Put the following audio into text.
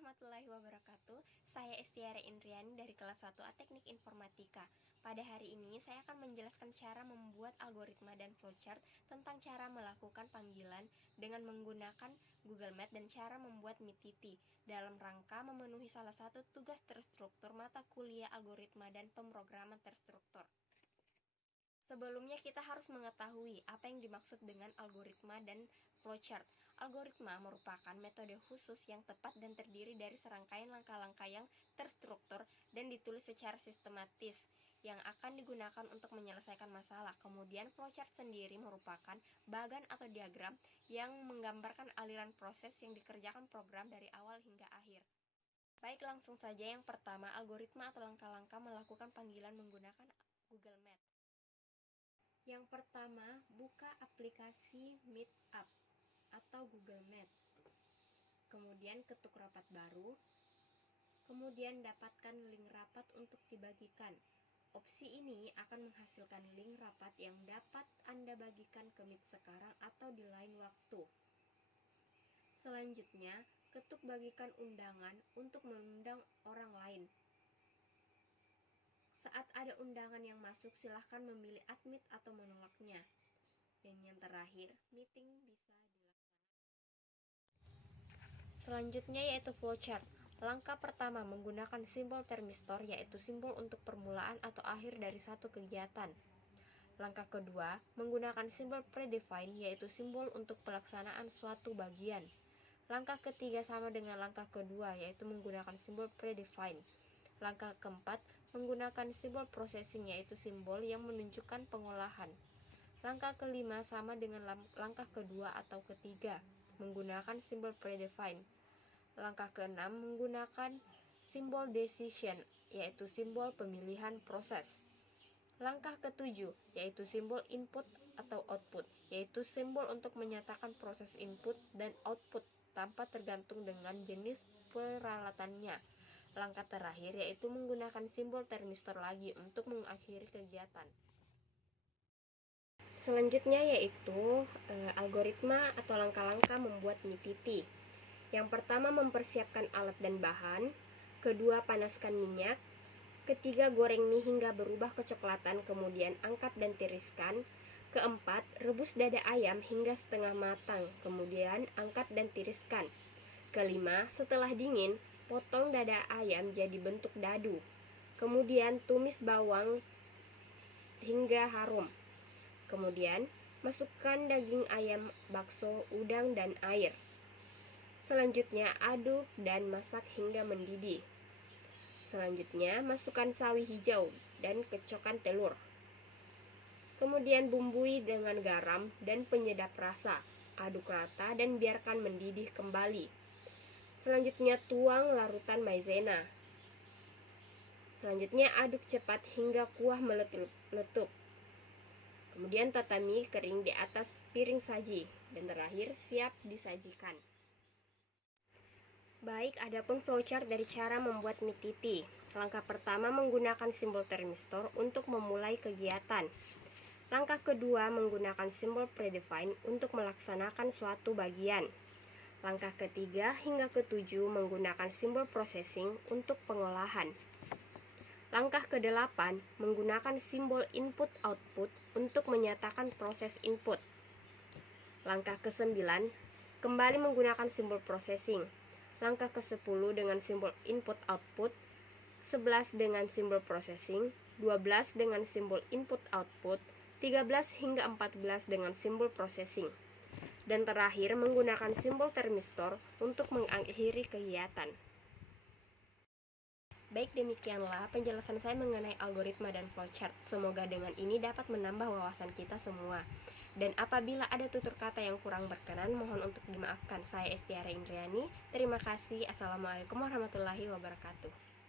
warahmatullahi wabarakatuh. Saya Estiara Indriani dari kelas 1A Teknik Informatika. Pada hari ini saya akan menjelaskan cara membuat algoritma dan flowchart tentang cara melakukan panggilan dengan menggunakan Google Meet dan cara membuat MeetTT dalam rangka memenuhi salah satu tugas terstruktur mata kuliah algoritma dan pemrograman terstruktur. Sebelumnya kita harus mengetahui apa yang dimaksud dengan algoritma dan flowchart. Algoritma merupakan metode khusus yang tepat dan terdiri dari serangkaian langkah-langkah yang terstruktur dan ditulis secara sistematis yang akan digunakan untuk menyelesaikan masalah. Kemudian flowchart sendiri merupakan bagan atau diagram yang menggambarkan aliran proses yang dikerjakan program dari awal hingga akhir. Baik, langsung saja. Yang pertama, algoritma atau langkah-langkah melakukan panggilan menggunakan Google Meet. Yang pertama, buka aplikasi Meetup atau Google Meet. Kemudian ketuk rapat baru. Kemudian dapatkan link rapat untuk dibagikan. Opsi ini akan menghasilkan link rapat yang dapat Anda bagikan ke Meet sekarang atau di lain waktu. Selanjutnya, ketuk bagikan undangan untuk mengundang orang lain. Saat ada undangan yang masuk, silahkan memilih admit atau menolaknya. Dan yang terakhir, meeting bisa dilaksanakan. Selanjutnya yaitu flowchart. Langkah pertama, menggunakan simbol termistor, yaitu simbol untuk permulaan atau akhir dari satu kegiatan. Langkah kedua, menggunakan simbol predefined, yaitu simbol untuk pelaksanaan suatu bagian. Langkah ketiga sama dengan langkah kedua, yaitu menggunakan simbol predefined. Langkah keempat, menggunakan simbol processing, yaitu simbol yang menunjukkan pengolahan. Langkah kelima sama dengan langkah kedua atau ketiga, menggunakan simbol predefined. Langkah keenam, menggunakan simbol decision, yaitu simbol pemilihan proses. Langkah ketujuh, yaitu simbol input atau output, yaitu simbol untuk menyatakan proses input dan output tanpa tergantung dengan jenis peralatannya. Langkah terakhir yaitu menggunakan simbol termistor lagi untuk mengakhiri kegiatan. Selanjutnya yaitu algoritma atau langkah-langkah membuat MeetTT. Yang pertama, mempersiapkan alat dan bahan. Kedua, panaskan minyak. Ketiga, goreng mie hingga berubah kecoklatan, kemudian angkat dan tiriskan. Keempat, rebus dada ayam hingga setengah matang, kemudian angkat dan tiriskan. Kelima, setelah dingin, potong dada ayam jadi bentuk dadu. Kemudian tumis bawang hingga harum. Kemudian masukkan daging ayam, bakso, udang, dan air. Selanjutnya aduk dan masak hingga mendidih. Selanjutnya masukkan sawi hijau dan kecokan telur. Kemudian bumbui dengan garam dan penyedap rasa. Aduk rata dan biarkan mendidih kembali. Selanjutnya tuang larutan maizena. Selanjutnya aduk cepat hingga kuah meletup. Kemudian tatami kering di atas piring saji. Dan terakhir siap disajikan. Baik, adapun flowchart dari cara membuat MeetTT. Langkah pertama, menggunakan simbol termistor untuk memulai kegiatan. Langkah kedua, menggunakan simbol predefined untuk melaksanakan suatu bagian. Langkah ketiga hingga ketujuh menggunakan simbol processing untuk pengolahan. Langkah ke-8 menggunakan simbol input-output untuk menyatakan proses input. Langkah ke-9 kembali menggunakan simbol processing. Langkah ke-10 dengan simbol input-output, 11 dengan simbol processing, 12 dengan simbol input-output, 13 hingga 14 dengan simbol processing. Dan terakhir menggunakan simbol termistor untuk mengakhiri kegiatan. Baik, demikianlah penjelasan saya mengenai algoritma dan flowchart. Semoga dengan ini dapat menambah wawasan kita semua. Dan apabila ada tutur kata yang kurang berkenan, mohon untuk dimaafkan. Saya Estiara Indriani. Terima kasih. Assalamualaikum warahmatullahi wabarakatuh.